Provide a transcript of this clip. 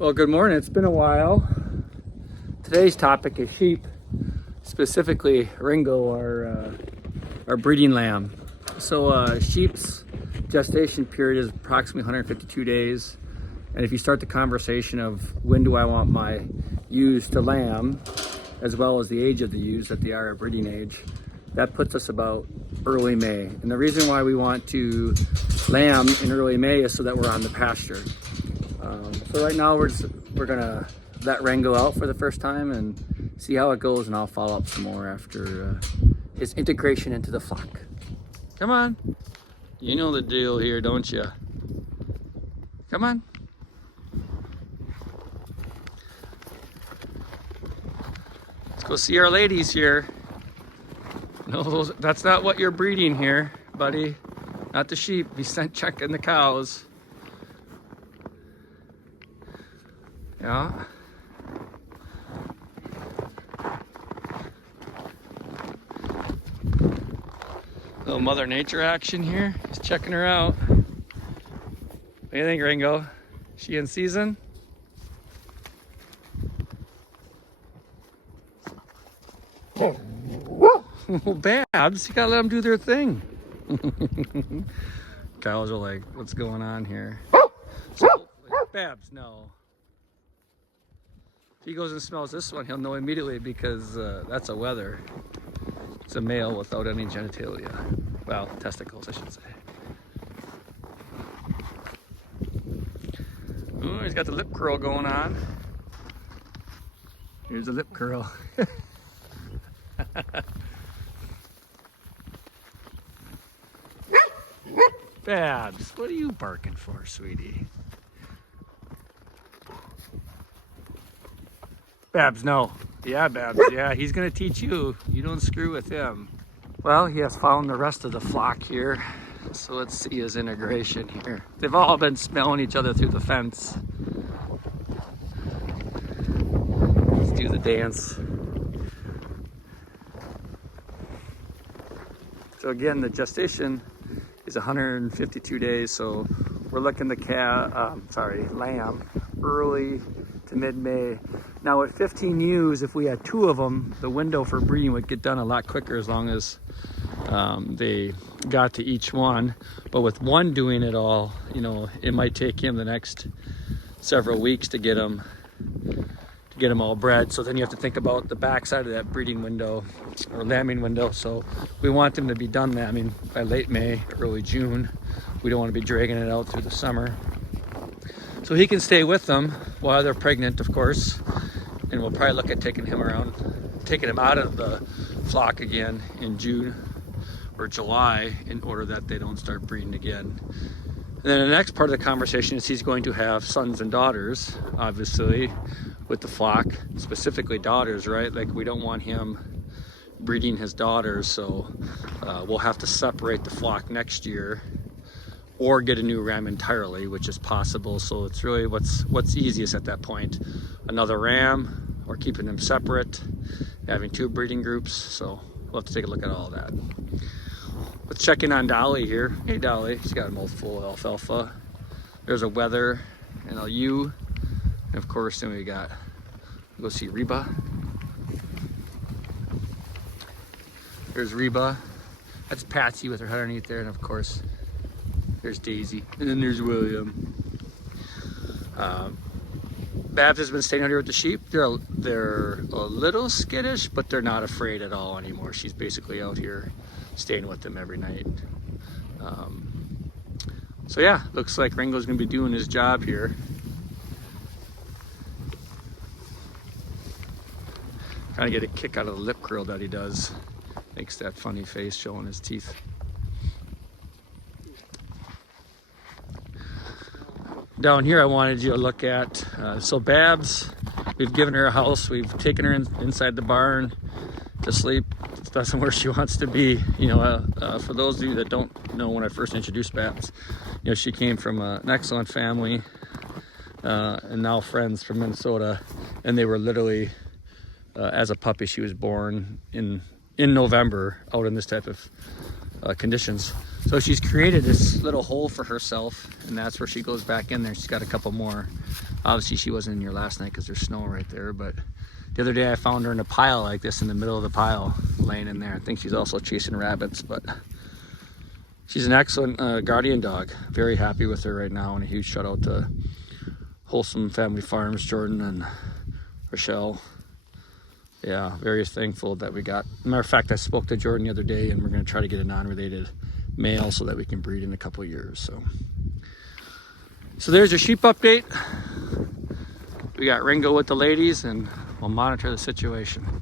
Well, good morning. It's been a while. Today's topic is sheep, specifically Ringo, our breeding lamb. So sheep's gestation period is approximately 152 days. And if you start the conversation of when do I want my ewes to lamb, as well as the age of the ewes that they are at breeding age, that puts us about early May. And the reason why we want to lamb in early May is so that we're on the pasture. So right now we're gonna let Ringo out for the first time and see how it goes, and I'll follow up some more after his integration into the flock. Come on, you know the deal here, don't you? Come on. Let's go see our ladies here. No, that's not what you're breeding here, buddy. Not the sheep. Be sent checking the cows. Yeah. Little Mother Nature action here. Just checking her out. What do you think, Ringo? She in season? Oh, Babs, you gotta let them do their thing. Cows are like, what's going on here? So, Babs, no. If he goes and smells this one, he'll know immediately because that's a wether. It's a male without any genitalia. Well, testicles, I should say. Oh, he's got the lip curl going on. Here's the lip curl. Babs, what are you barking for, sweetie? Babs, no. Yeah, Babs, yeah, he's gonna teach you. You don't screw with him. Well, he has found the rest of the flock here. So let's see his integration here. They've all been smelling each other through the fence. Let's do the dance. So again, the gestation is 152 days, so we're looking to lamb early to mid-May. Now with 15 ewes, if we had 2 of them, the window for breeding would get done a lot quicker as long as they got to each one. But with one doing it all, you know, it might take him the next several weeks to get them all bred. So then you have to think about the backside of that breeding window or lambing window. So we want them to be done lambing by late May, early June. We don't want to be dragging it out through the summer. So he can stay with them while they're pregnant, of course. And we'll probably look at taking him out of the flock again in June or July in order that they don't start breeding again. And then the next part of the conversation is he's going to have sons and daughters, obviously, with the flock, specifically daughters, right? Like we don't want him breeding his daughters, so we'll have to separate the flock next year or get a new ram entirely, which is possible. So it's really what's easiest at that point. Another ram or keeping them separate, having 2 breeding groups. So we'll have to take a look at all of that. Let's check in on Dolly here. Hey Dolly, she's got a mouthful of alfalfa. There's a wether and a ewe. And of course, then we'll go see Reba. There's Reba. That's Patsy with her head underneath there. And of course, there's Daisy. And then there's William. Babs has been staying out here with the sheep. They're a little skittish, but they're not afraid at all anymore. She's basically out here staying with them every night. So yeah, looks like Ringo's gonna be doing his job here. Kind of get a kick out of the lip curl that he does. Makes that funny face showing his teeth. Down here I wanted you to look at, so Babs, we've given her a house, we've taken her inside the barn to sleep. That's where she wants to be. You know, for those of you that don't know, when I first introduced Babs, you know, she came from an excellent family and now friends from Minnesota, and they were literally, as a puppy, she was born in November out in this type of conditions. So she's created this little hole for herself, and that's where she goes back in there. She's got a couple more Obviously she wasn't in here last night because there's snow right there, but the other day I found her in a pile like this in the middle of the pile, laying in there. I think she's also chasing rabbits, but she's an excellent guardian dog. Very happy with her right now, and a huge shout out to Wholesome Family Farms, Jordan and Rochelle. Yeah, very thankful that we got. Matter of fact, I spoke to Jordan the other day, and we're going to try to get a non-related male so that we can breed in a couple of years. So there's your sheep update. We got Ringo with the ladies, and we'll monitor the situation.